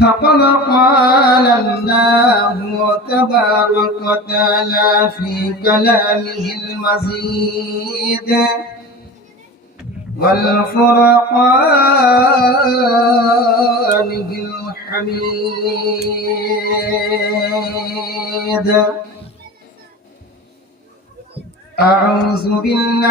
فقد قال الله تبارك وتعالى في كلامه المزيد والفرقان الحميد أعوذ بالله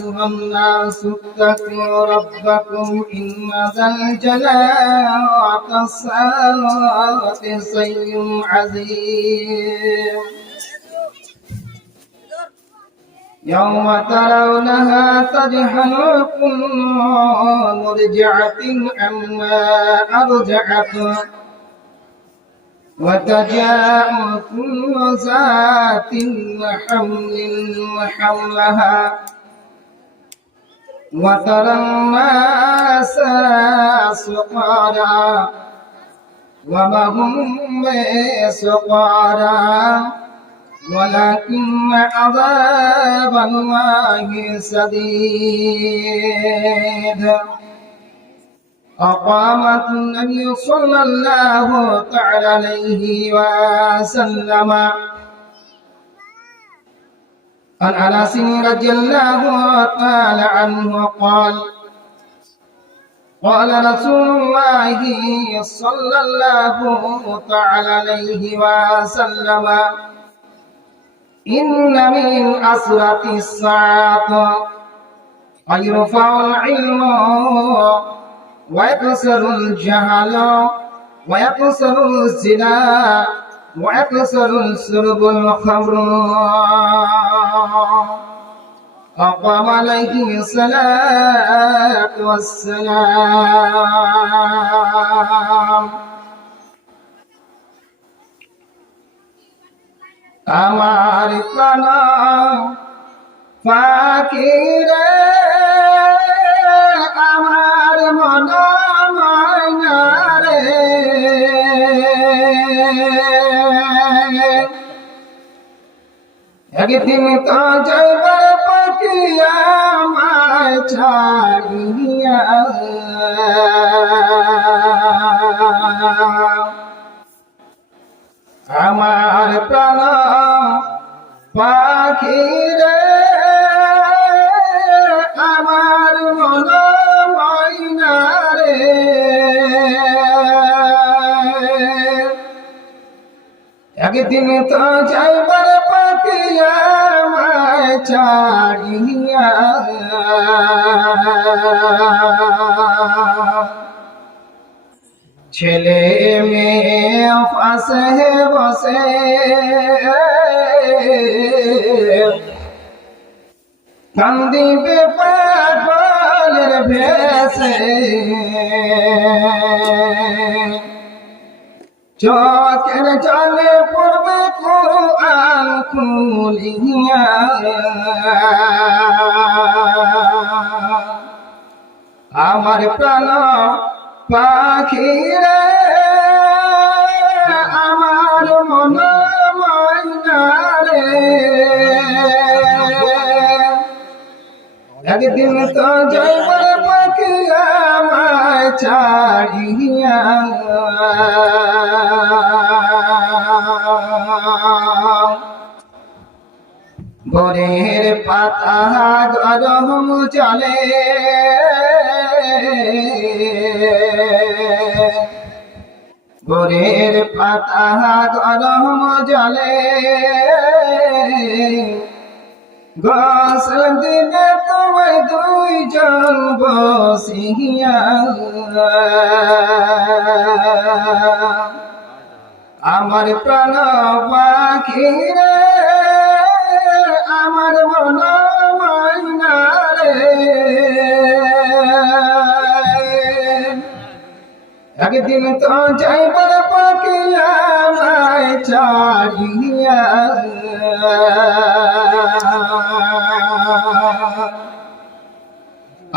أيها الناس اتقوا ربكم إن زلزلة الساعة شيء عظيم يوم ترونها تجهل كل مرجعة عما أرجعت وتجاء كل ذات حمل وحملها. وترى الناس سقارا وما هم سقارا ولكن عذاب الله شديد. أقامت النبي صلى الله تعالى عليه وسلم عن أنس رضي الله تعالى عنه قال قال رسول الله صلى الله تعالى عليه وسلم إن من أسرة الساعة ويرفع العلم ويكسر الجهل ويكسر الزنا ويكسر السرب الخمر أقام عليه الصلاة والسلام আমার প্রাণ ফাকিরে একদিন তো যাইবার পাখিয়া মায় ছাড়িয়া। আমার প্রাণ পাখিরে, আমার মন মাইনারে একদিন তো যাইবার ছাড়িয়া ছেলে মেয়ে পাশে বসে। কান্দিবে পাগলের ভেসে। চোখের জলে পড়বে কোরআন আমার প্রাণ পাখিরে আমার মন একদিন তো যাইবার পাখি আমায় ছাড়িয়া ভোরের পাতা গরম চলে। ভোরের পাতা গরম জলে গাছ দিবে তোমায় দুইজন বসিয়া। আমার প্রাণ পাখিরে আমার মন মাইনারে একদিন তো যাইবার পাখি আমায় ছাড়িয়া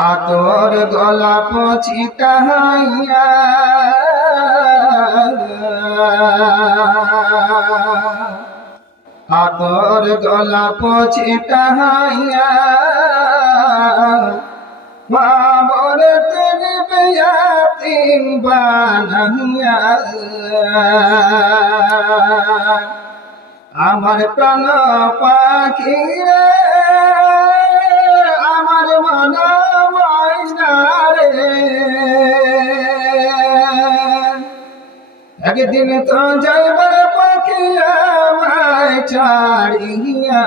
আতর গলা পছি কাহাইয়া আতর গলা পছি বানাইয়া। আমার প্রাণ পাখি রে আমার মন একদিন তো যাইবার ছাড়িয়া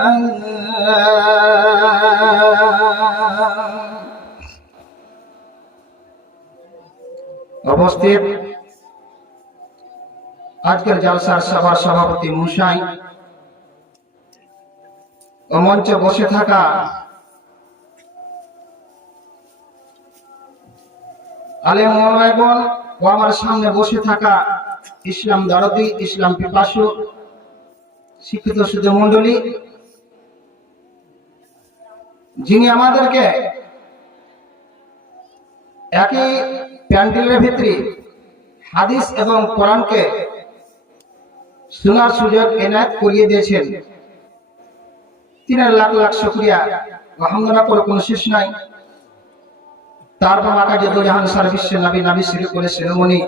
উপস্থিত আজকের জলসার সভার সভাপতি মুসাই ও মঞ্চে বসে থাকা আলেম ও আমার সামনে বসে থাকা ইসলাম দরদি, ইসলাম পিপাসু শিক্ষিত সুধী মন্ডলী যিনি আমাদেরকে একই প্যান্ডেলের ভিতরে হাদিস এবং কোরআনকে শোনার সুযোগ এনায়ত করিয়ে দিয়েছেন। তিনের লাখ লাখ শুক্রিয়া। আলহামদুলিল্লাহ করে কোনো শেষ নাই। তারপর মাকা যে জাহান সার বিশ্বের নবী নবী শুরু করে শিরোমণি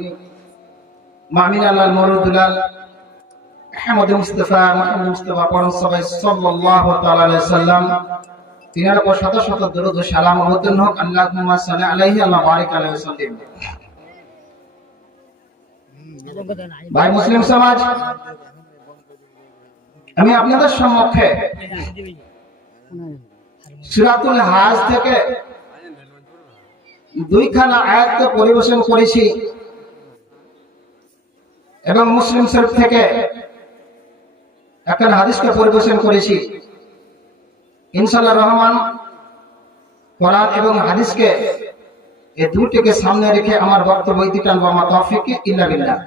মামিন আল্লাহ মরুদুলাল পরম সবাই সাল্লাল্লাহু তাআলা আলাইহি সাল্লাম তিনার উপর শত শত দরুদ ও সালাম অবতীর্ণ হোক সাল্লি আলাইহি আল্লাহ বারিক আলাইহি ভাই মুসলিম সমাজ, আমি আপনাদের সম্মুখে সিরাতুল হাজ থেকে দুইখানা আয়াতকে পরিবেশন করেছি এবং মুসলিম শরীফ থেকে একটা হাদিসকে পরিবেশন করেছি। ইনশাল্লাহ রহমান, কোরআন এবং হাদিসকে এই দুটিকে সামনে রেখে আমার বক্তব্য ইতি টানবো আমার তৌফিকে ইল্লা বিল্লাহ।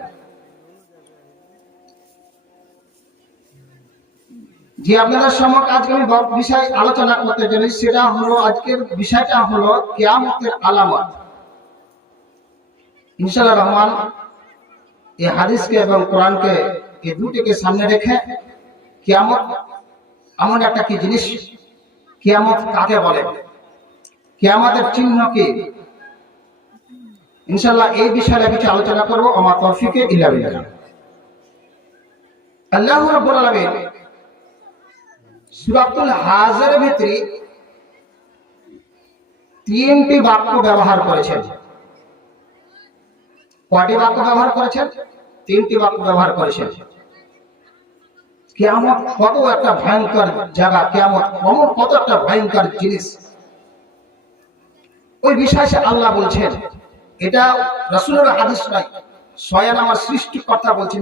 যে আপনাদের সম্মুখে আজকে আমি বিষয় আলোচনা করতে চলেছি সেটা হলো আজকের বিষয়টা হলো কেয়ামতের আলামত। ইনশাল্লাহ রহমান, এই হাদিসকে এবং কোরআনকে এই দুটিকে সামনে রেখে কিয়ামত এমন একটা কি জিনিস কিয়ামত কাকে বলে? কিয়ামতের চিহ্ন কি? ইনশাল্লাহ এই বিষয়ে কিছু আলোচনা করব। আমার তৌফিকে ইল্লা বিল্লাহ। আল্লাহ রাব্বুল আলামিন সূরাতুল হাজের ভিতরে তিনটি বাক্য ব্যবহার করেছেন। কয়টি বাক্য ব্যবহার করেছেন? তিনটি বাক্য ব্যবহার করেছেন। কেয়ামত কত একটা ভয়ঙ্কর জায়গা, কেয়ামত অমর কত একটা ভয়ঙ্কর জিনিস। ওই বিশ্বাসে আল্লাহ বলছেন, এটা রসুলের হাদিস নয় আমার সৃষ্টিকর্তা বলছেন